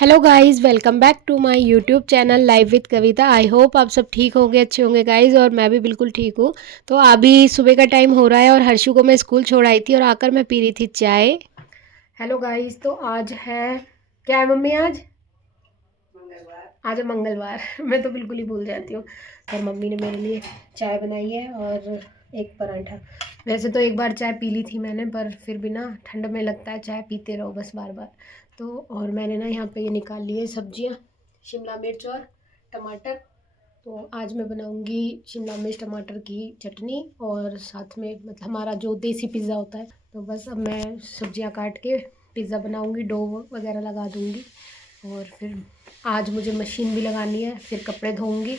Hello guys, welcome back to my YouTube channel live with Kavita. I hope आप सब ठीक होंगे, अच्छे होंगे गाइस। और मैं भी बिल्कुल ठीक हूँ। तो अभी सुबह का टाइम हो रहा है और हर्षु को मैं स्कूल छोड़ आई थी और आकर मैं पी रही थी चाय। हेलो गाइस, तो आज है, क्या है मम्मी आज? आज है मंगलवार। मैं तो बिल्कुल ही भूल जाती हूँ। और मम्मी ने मेरे लिए चाय बनाई है और एक पराठा। वैसे तो एक बार चाय पी ली थी मैंने, पर फिर भी ना ठंड में लगता है चाय पीते रहो बस बार बार। तो और मैंने ना यहाँ पे ये निकाल ली है सब्जियाँ, शिमला मिर्च और टमाटर। तो आज मैं बनाऊँगी शिमला मिर्च टमाटर की चटनी और साथ में मतलब हमारा जो देसी पिज़्ज़ा होता है। तो बस अब मैं सब्जियाँ काट के पिज़्ज़ा बनाऊँगी, डो वगैरह लगा दूँगी। और फिर आज मुझे मशीन भी लगानी है, फिर कपड़े धोऊंगी।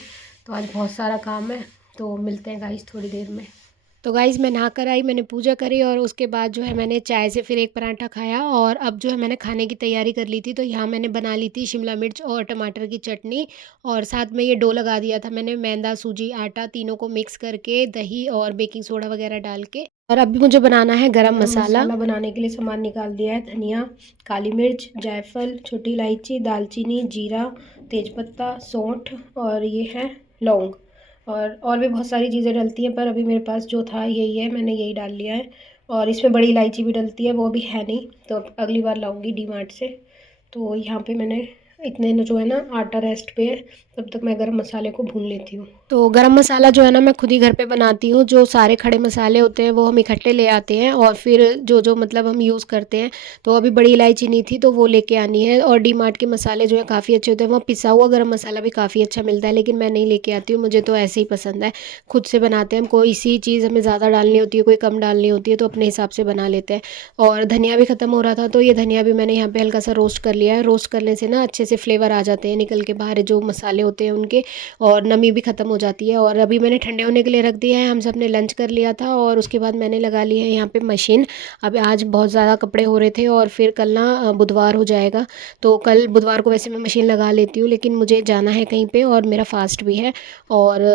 तो आज बहुत सारा काम है। तो मिलते हैं गाइस थोड़ी देर में। तो गाइस मैं नहा कर आई, मैंने पूजा करी और उसके बाद जो है मैंने चाय से फिर एक पराठा खाया। और अब जो है मैंने खाने की तैयारी कर ली थी। तो यहाँ मैंने बना ली थी शिमला मिर्च और टमाटर की चटनी और साथ में ये डो लगा दिया था मैंने, मैदा सूजी आटा तीनों को मिक्स करके दही और बेकिंग सोडा वगैरह डाल के। और अभी मुझे बनाना है गरम मसाला। बनाने के लिए सामान निकाल दिया है, धनिया, काली मिर्च, जायफल, छोटी इलायची, दालचीनी, जीरा, तेज़पत्ता, सौंठ और ये है लौंग। और भी बहुत सारी चीज़ें डलती हैं, पर अभी मेरे पास जो था यही है, मैंने यही डाल लिया है। और इसमें बड़ी इलायची भी डलती है, वो भी है नहीं, तो अब अगली बार लाऊंगी डीमार्ट से। तो यहाँ पे मैंने इतने जो है ना आटा रेस्ट पे है, तब तक मैं गरम मसाले को भून लेती हूँ। तो गरम मसाला जो है ना मैं खुद ही घर पे बनाती हूँ। जो सारे खड़े मसाले होते हैं वो हम इकट्ठे ले आते हैं और फिर जो जो मतलब हम यूज़ करते हैं। तो अभी बड़ी इलायची नहीं थी तो वो लेके आनी है। और डी मार्ट के मसाले जो है काफ़ी अच्छे होते हैं, वहाँ पिसा हुआ गरम मसाला भी काफ़ी अच्छा मिलता है, लेकिन मैं नहीं लेके आती हूँ, मुझे तो ऐसे ही पसंद है। खुद से बनाते हैं हम, कोई सी चीज़ हमें ज़्यादा डालनी होती है, कोई कम डालनी होती है, तो अपने हिसाब से बना लेते हैं। और धनिया भी ख़त्म हो रहा था, तो ये धनिया भी मैंने यहाँ पे हल्का सा रोस्ट कर लिया है। रोस्ट करने से ना अच्छे से फ्लेवर आ जाते हैं निकल के बाहर जो मसाले होते हैं उनके, और नमी भी ख़त्म हो जाती है। और अभी मैंने ठंडे होने के लिए रख दिया है। हम सब ने लंच कर लिया था और उसके बाद मैंने लगा ली है यहाँ पे मशीन। अब आज बहुत ज़्यादा कपड़े हो रहे थे और फिर कल ना बुधवार हो जाएगा। तो कल बुधवार को वैसे मैं मशीन लगा लेती हूँ, लेकिन मुझे जाना है कहीं पे और मेरा फास्ट भी है। और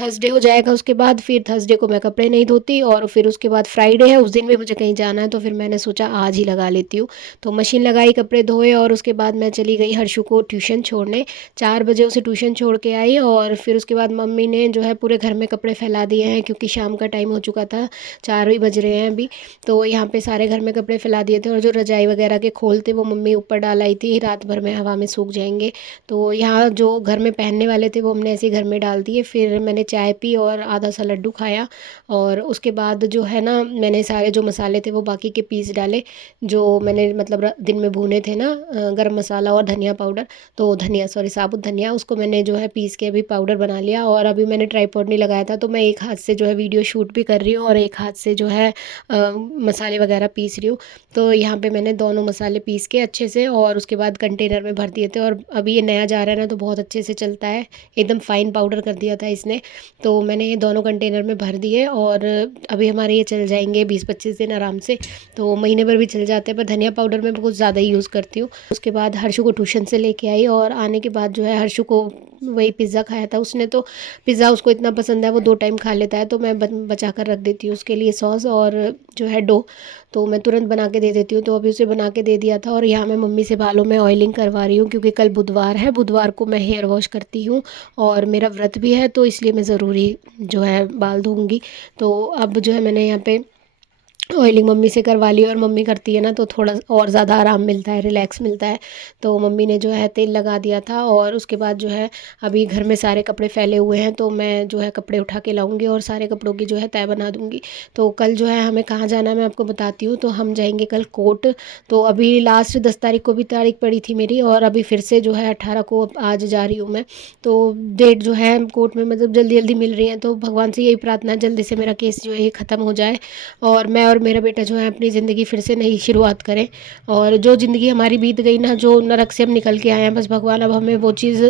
थर्सडे हो जाएगा उसके बाद, फिर थर्सडे को मैं कपड़े नहीं धोती और फिर उसके बाद फ्राइडे है, उस दिन भी मुझे कहीं जाना है, तो फिर मैंने सोचा आज ही लगा लेती हूँ। तो मशीन लगाई, कपड़े धोए और उसके बाद मैं चली गई हर्षु को ट्यूशन छोड़ने। 4 बजे उसे ट्यूशन छोड़ के आई और फिर उसके बाद मम्मी ने जो है पूरे घर में कपड़े फैला दिए हैं, क्योंकि शाम का टाइम हो चुका था, 4 ही बज रहे हैं अभी। तो यहाँ पे सारे घर में कपड़े फैला दिए थे और जो रजाई वगैरह के खोल थे वो मम्मी ऊपर डाल आई थी, रात भर में हवा में सूख जाएंगे। तो यहाँ जो घर में पहनने वाले थे वो हमने ऐसे ही घर में डाल दिए। फिर मैंने चाय पी और आधा सा लड्डू खाया। और उसके बाद जो है ना मैंने सारे जो मसाले थे वो बाकी के पीस डाले, जो मैंने मतलब दिन में भुने थे ना, गरम मसाला और धनिया पाउडर, तो धनिया सॉरी साबुत धनिया, उसको मैंने जो है पीस के अभी पाउडर बना लिया। और अभी मैंने ट्राइपॉड नहीं लगाया था, तो मैं एक हाथ से जो है वीडियो शूट भी कर रही हूँ और एक हाथ से जो है मसाले वगैरह पीस रही हूँ। तो यहाँ पे मैंने दोनों मसाले पीस के अच्छे से और उसके बाद कंटेनर में भर दिए थे। और अभी ये नया जा रहा है ना, तो बहुत अच्छे से चलता है, एकदम फाइन पाउडर कर दिया था इसने। तो मैंने ये दोनों कंटेनर में भर दिए और अभी हमारे ये चल जाएंगे 20-25 दिन आराम से। तो महीने भर भी चल जाते हैं, पर धनिया पाउडर मैं बहुत ज़्यादा ही यूज़ करती हूँ। उसके बाद हर्षु को ट्यूशन से लेके आई और आने के बाद जो है हर्षु को वही पिज़्ज़ा खाया था उसने। तो पिज़्ज़ा उसको इतना पसंद है, वो 2 टाइम खा लेता है, तो मैं बचा कर रख देती हूँ उसके लिए सॉस और जो है डो। तो मैं तुरंत बना के दे देती हूँ। तो अभी उसे बना के दे दिया था और यहाँ मैं मम्मी से बालों में ऑयलिंग करवा रही हूँ, क्योंकि कल बुधवार है, बुधवार को मैं हेयर वॉश करती हूँ और मेरा व्रत भी है, तो इसलिए मैं ज़रूरी जो है बाल धोऊँगी। तो अब जो है मैंने यहाँ पे ऑयलिंग मम्मी से करवा ली, और मम्मी करती है ना तो थोड़ा और ज़्यादा आराम मिलता है, रिलैक्स मिलता है। तो मम्मी ने जो है तेल लगा दिया था और उसके बाद जो है अभी घर में सारे कपड़े फैले हुए हैं, तो मैं जो है कपड़े उठा के लाऊंगी और सारे कपड़ों की जो है तय बना दूंगी। तो कल जो है हमें कहाँ जाना है मैं आपको बताती हूँ। तो हम जाएंगे कल कोर्ट। तो अभी लास्ट 10 तारीख को भी तारीख पड़ी थी मेरी, और अभी फिर से जो है 18 को आज जा रही हूँ मैं। तो डेट जो है कोर्ट में मतलब जल्दी जल्दी मिल रही है, तो भगवान से यही प्रार्थना है जल्दी से मेरा केस जो है ये ख़त्म हो जाए और मैं और मेरा बेटा जो है अपनी ज़िंदगी फिर से नई शुरुआत करें। और जो ज़िंदगी हमारी बीत गई ना, जो नरक से हम निकल के आए हैं, बस भगवान अब हमें वो चीज़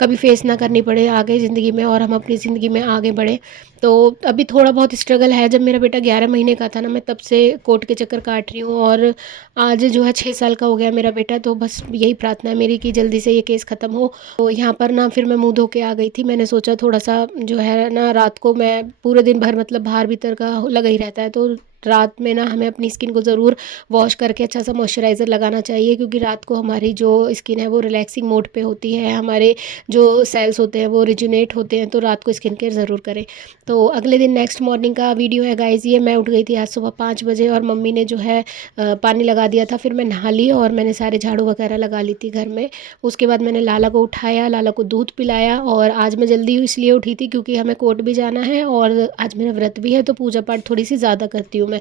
कभी फेस ना करनी पड़े आगे ज़िंदगी में, और हम अपनी ज़िंदगी में आगे बढ़ें। तो अभी थोड़ा बहुत स्ट्रगल है। जब मेरा बेटा 11 महीने का था ना, मैं तब से कोर्ट के चक्कर काट रही हूँ, और आज जो है 6 साल का हो गया मेरा बेटा। तो बस यही प्रार्थना है मेरी कि जल्दी से ये केस ख़त्म हो। तो यहाँ पर ना फिर मैं मुँह धो के आ गई थी। मैंने सोचा थोड़ा सा जो है ना, रात को मैं पूरे दिन भर मतलब बाहर भीतर का लगा ही रहता है, तो रात में ना हमें अपनी स्किन को ज़रूर वॉश करके अच्छा सा मॉइस्चराइज़र लगाना चाहिए, क्योंकि रात को हमारी जो स्किन है वो रिलैक्सिंग मोड पे होती है, हमारे जो सेल्स होते हैं वो रिजुनेट होते हैं, तो रात को स्किन केयर ज़रूर करें। तो अगले दिन नेक्स्ट मॉर्निंग का वीडियो है गाइज़ ये। मैं उठ गई थी आज सुबह 5 बजे और मम्मी ने जो है पानी लगा दिया था। फिर मैं नहा ली और मैंने सारे झाड़ू वगैरह लगा ली थी घर में। उसके बाद मैंने लाला को उठाया, लाला को दूध पिलाया। और आज मैं जल्दी इसलिए उठी थी क्योंकि हमें कोर्ट भी जाना है और आज मेरा व्रत भी है, तो पूजा पाठ थोड़ी सी ज़्यादा करती हूँ मैं।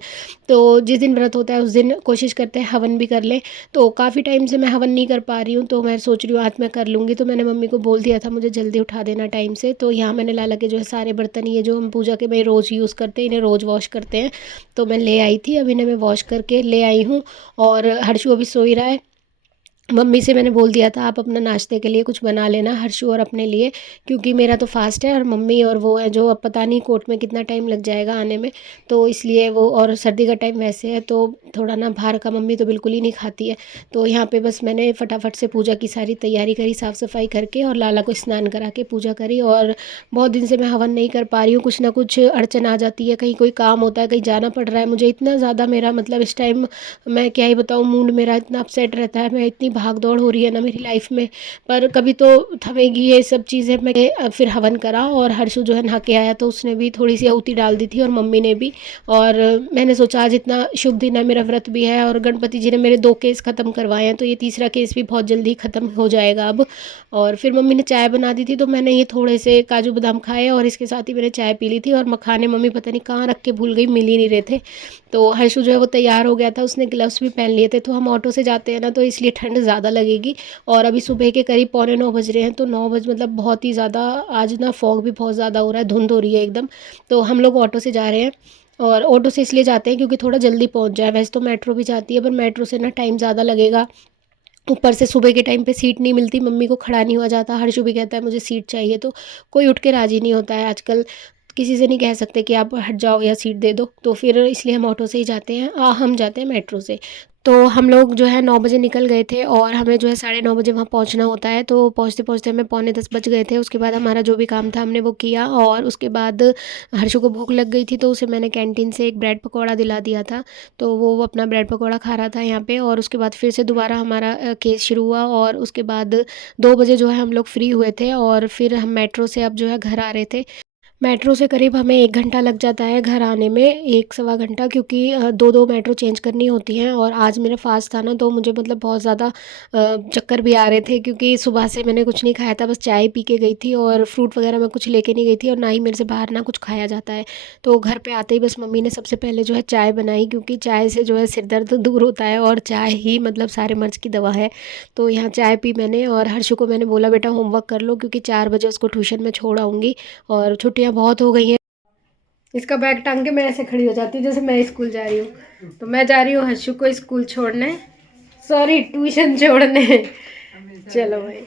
तो जिस दिन व्रत होता है उस दिन कोशिश करते हैं हवन भी कर लें। तो काफ़ी टाइम से मैं हवन नहीं कर पा रही हूँ, तो मैं सोच रही हूँ आज मैं कर लूँगी। तो मैंने मम्मी को बोल दिया था मुझे जल्दी उठा देना टाइम से। तो यहाँ मैंने लाला के जो है सारे बर्तन, ये जो हम पूजा के में रोज़ यूज़ करते हैं, इन्हें रोज़ वॉश करते हैं, तो मैं ले आई थी। अब इन्हें मैं वॉश करके ले आई हूँ। और हर्षु अभी सो ही रहा है। मम्मी से मैंने बोल दिया था आप अपना नाश्ते के लिए कुछ बना लेना हर्षु और अपने लिए, क्योंकि मेरा तो फास्ट है और मम्मी और वो है जो अब पता नहीं कोर्ट में कितना टाइम लग जाएगा आने में, तो इसलिए वो, और सर्दी का टाइम वैसे है तो थोड़ा ना बाहर का मम्मी तो बिल्कुल ही नहीं खाती है। तो यहाँ पे बस मैंने फटाफट से पूजा की सारी तैयारी करी, साफ़ सफाई करके, और लाला को स्नान करा के पूजा करी। और बहुत दिन से मैं हवन नहीं कर पा रही हूँ, कुछ ना कुछ अड़चन आ जाती है, कहीं कोई काम होता है, कहीं जाना पड़ रहा है मुझे। इतना ज़्यादा मेरा मतलब इस टाइम मैं क्या ही बताऊँ, मूड मेरा इतना अपसेट रहता है, मैं इतनी भाग दौड़ हो रही है ना मेरी लाइफ में। पर कभी तो थमेगी ये सब चीज़ें। मैं फिर हवन करा और हर्षु जो है नहा के आया, तो उसने भी थोड़ी सी आहुति डाल दी थी और मम्मी ने भी। और मैंने सोचा आज इतना शुभ दिन है, मेरा व्रत भी है और गणपति जी ने मेरे 2 केस ख़त्म करवाए हैं, तो ये तीसरा केस भी बहुत जल्दी ख़त्म हो जाएगा अब। और फिर मम्मी ने चाय बना दी थी, तो मैंने ये थोड़े से काजू बादाम खाए और इसके साथ ही मैंने चाय पी ली थी। और मखाने मम्मी पता नहीं कहाँ रख के भूल गई, मिल ही नहीं रहे थे। तो हर्षु जो है वो तैयार हो गया था, उसने ग्लव्स भी पहन लिए थे। तो हम ऑटो से जाते हैं ना, तो इसलिए ठंड ज़्यादा लगेगी। और अभी सुबह के करीब 8:45 बज रहे हैं, तो 9 बज मतलब बहुत ही ज़्यादा, आज ना फॉग भी बहुत ज़्यादा हो रहा है, धुंध हो रही है एकदम। तो हम लोग ऑटो से जा रहे हैं। और ऑटो से इसलिए जाते हैं क्योंकि थोड़ा जल्दी पहुंच जाए। वैसे तो मेट्रो भी जाती है, पर मेट्रो से ना टाइम ज़्यादा लगेगा। ऊपर से सुबह के टाइम पे सीट नहीं मिलती, मम्मी को खड़ा नहीं हुआ जाता, हर्षु भी कहता है मुझे सीट चाहिए, तो कोई उठ के राज़ी नहीं होता है आजकल। किसी से नहीं कह सकते कि आप हट जाओ या सीट दे दो, तो फिर इसलिए हम ऑटो से ही जाते हैं। हम जाते हैं मेट्रो से। तो हम लोग जो है 9 बजे निकल गए थे और हमें जो है 9:30 बजे वहाँ पहुँचना होता है। तो पहुँचते-पहुँचते हमें पौने 10 बज गए थे। उसके बाद हमारा जो भी काम था हमने वो किया, और उसके बाद हर्षु को भूख लग गई थी, तो उसे मैंने कैंटीन से एक ब्रेड पकौड़ा दिला दिया था। तो वो अपना ब्रेड पकौड़ा खा रहा था यहाँ पे। और उसके बाद फिर से दोबारा हमारा केस शुरू हुआ, और उसके बाद 2 बजे जो है हम लोग फ्री हुए थे, और फिर हम मेट्रो से अब जो है घर आ रहे थे। मेट्रो से करीब हमें 1 घंटा लग जाता है घर आने में, 1 सवा घंटा, क्योंकि 2-2 मेट्रो चेंज करनी होती हैं। और आज मेरा फ़ास्ट था ना, तो मुझे मतलब बहुत ज़्यादा चक्कर भी आ रहे थे, क्योंकि सुबह से मैंने कुछ नहीं खाया था, बस चाय पी के गई थी और फ्रूट वगैरह मैं कुछ लेके नहीं गई थी, और ना ही मेरे से बाहर ना कुछ खाया जाता है। तो घर पे आते ही बस मम्मी ने सबसे पहले जो है चाय बनाई, क्योंकि चाय से जो है सिर दर्द दूर होता है, और चाय ही मतलब सारे मर्ज़ की दवा है। तो यहाँ चाय पी मैंने, और हर्षु को मैंने बोला बेटा होमवर्क कर लो, क्योंकि 4 बजे उसको ट्यूशन में छोड़ आऊँगी और छुट्टियाँ बहुत हो गई हैं। इसका बैग टांग के मैं ऐसे खड़ी हो जाती हूँ जैसे मैं स्कूल जा रही हूँ। तो मैं जा रही हूँ हर्षु को स्कूल छोड़ने, सॉरी ट्यूशन छोड़ने। चलो भाई।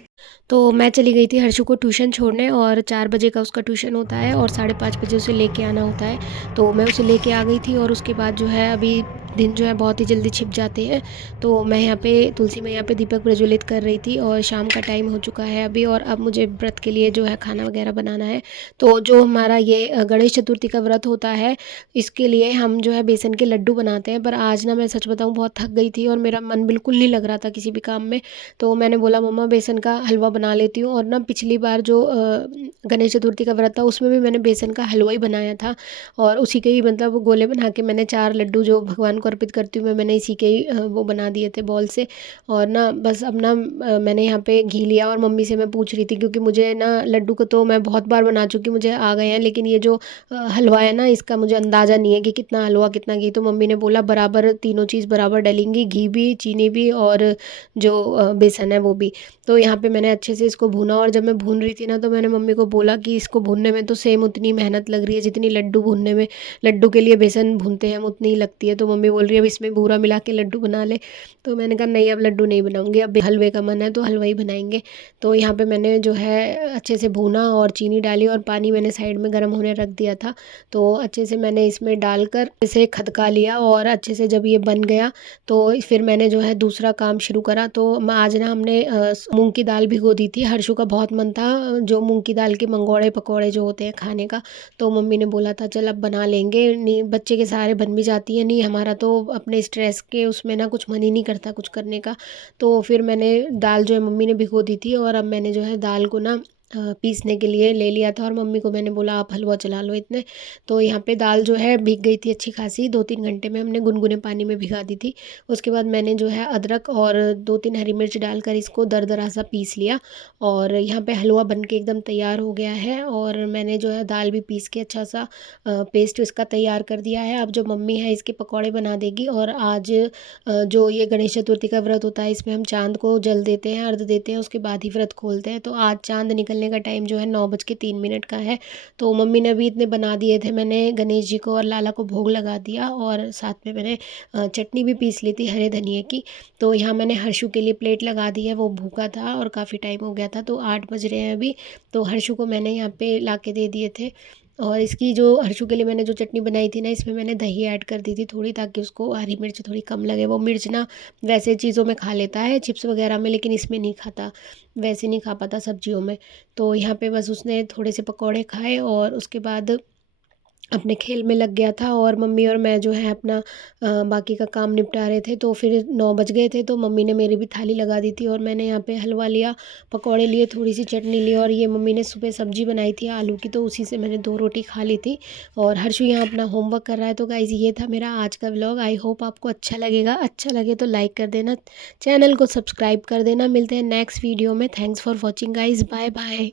तो मैं चली गई थी हर्षु को ट्यूशन छोड़ने, और 4 बजे का उसका ट्यूशन होता है और 5:30 बजे उसे लेके आना होता है। तो मैं उसे लेके आ गई थी, और उसके बाद जो है अभी दिन जो है बहुत ही जल्दी छिप जाते हैं। तो मैं यहाँ पे तुलसी मैया पे दीपक प्रज्वलित कर रही थी, और शाम का टाइम हो चुका है अभी, और अब मुझे व्रत के लिए जो है खाना वगैरह बनाना है। तो जो हमारा ये गणेश चतुर्थी का व्रत होता है, इसके लिए हम जो है बेसन के लड्डू बनाते हैं। पर आज ना मैं सच बताऊँ बहुत थक गई थी और मेरा मन बिल्कुल नहीं लग रहा था किसी भी काम में। तो मैंने बोला मम्मा बेसन का हलवा बना लेती हूँ। और ना पिछली बार जो गणेश चतुर्थी का व्रत था उसमें भी मैंने बेसन का हलवा ही बनाया था, और उसी के ही मतलब गोले बना के मैंने 4 लड्डू जो भगवान को अर्पित करती हूँ मैंने इसी के ही वो बना दिए थे बॉल से। और ना बस अब ना मैंने यहाँ पे घी लिया, और मम्मी से मैं पूछ रही थी, क्योंकि मुझे ना लड्डू को तो मैं बहुत बार बना चुकी, मुझे आ गए हैं, लेकिन ये जो हलवा है ना इसका मुझे अंदाज़ा नहीं है कि कितना हलवा कितना घी। तो मम्मी ने बोला बराबर तीनों चीज़ बराबर डलेंगी, घी भी, चीनी भी, और जो बेसन है वो भी। तो यहाँ पे मैंने अच्छे से इसको भूना, और जब मैं भून रही थी ना, तो मैंने मम्मी को बोला कि इसको भूनने में तो सेम उतनी मेहनत लग रही है जितनी लड्डू भूनने में, लड्डू के लिए बेसन भूनते हैं हम उतनी ही लगती है। तो मम्मी बोल रही है अब इसमें बूरा मिला के लड्डू बना ले। तो मैंने कहा नहीं, अब लड्डू नहीं बनाऊंगी, अब हलवे का मन है तो हलवा ही बनाएंगे। तो यहाँ पे मैंने जो है अच्छे से भूना और चीनी डाली, और पानी मैंने साइड में गर्म होने रख दिया था। तो अच्छे से मैंने इसमें डालकर इसे खदका लिया, और अच्छे से जब ये बन गया तो फिर मैंने जो है दूसरा काम शुरू करा। तो आज ना हमने मूंग की दाल भिगो दी थी। हर्षु का बहुत मन था जो मूँग की दाल के मंगोड़े पकौड़े जो होते हैं खाने का, तो मम्मी ने बोला था चल अब बना लेंगे। नहीं बच्चे के सहारे बन भी जाती है, नहीं हमारा तो अपने स्ट्रेस के उसमें ना कुछ मन ही नहीं करता कुछ करने का। तो फिर मैंने दाल जो है मम्मी ने भिगो दी थी और अब मैंने जो है दाल को ना पीसने के लिए ले लिया था और मम्मी को मैंने बोला आप हलवा चला लो इतने। तो यहाँ पे दाल जो है भीग गई थी अच्छी खासी, 2-3 घंटे में हमने गुनगुने पानी में भिगा दी थी। उसके बाद मैंने जो है अदरक और 2-3 हरी मिर्च डालकर इसको दरदरा सा पीस लिया और यहाँ पे हलवा बन के एकदम तैयार हो गया है। और मैंने जो है दाल भी पीस के अच्छा सा पेस्ट इसका तैयार कर दिया है। अब जो मम्मी है इसके पकौड़े बना देगी। और आज जो ये गणेश चतुर्थी का व्रत होता है इसमें हम चाँद को जल देते हैं, अर्घ देते हैं, उसके बाद ही व्रत खोलते हैं। तो आज चाँद निकलने का टाइम जो है 9:03 का है। तो मम्मी ने अभी इतने बना दिए थे, मैंने गणेश जी को और लाला को भोग लगा दिया और साथ में मैंने चटनी भी पीस ली थी हरे धनिये की। तो यहाँ मैंने हर्षु के लिए प्लेट लगा दी है, वो भूखा था और काफ़ी टाइम हो गया था, तो 8 बज रहे हैं अभी। तो हर्षु को मैंने यहाँ पे ला के दे दिए थे। और इसकी जो हर्षु के लिए मैंने जो चटनी बनाई थी ना, इसमें मैंने दही ऐड कर दी थी थोड़ी, ताकि उसको हरी मिर्च थोड़ी कम लगे। वो मिर्च ना वैसे चीज़ों में खा लेता है, चिप्स वगैरह में, लेकिन इसमें नहीं खाता, वैसे नहीं खा पाता सब्जियों में। तो यहाँ पे बस उसने थोड़े से पकौड़े खाए और उसके बाद अपने खेल में लग गया था। और मम्मी और मैं जो है अपना बाकी का काम निपटा रहे थे। तो फिर 9 बज गए थे, तो मम्मी ने मेरी भी थाली लगा दी थी और मैंने यहाँ पे हलवा लिया, पकौड़े लिए, थोड़ी सी चटनी ली और ये मम्मी ने सुबह सब्जी बनाई थी आलू की, तो उसी से मैंने 2 रोटी खा ली थी। और हर्षु यहाँ अपना होमवर्क कर रहा है। तो गाइज़ ये था मेरा आज का व्लॉग। आई होप आपको अच्छा लगेगा, अच्छा लगे तो लाइक कर देना, चैनल को सब्सक्राइब कर देना। मिलते हैं नेक्स्ट वीडियो में। Thanks for watching guys, bye bye.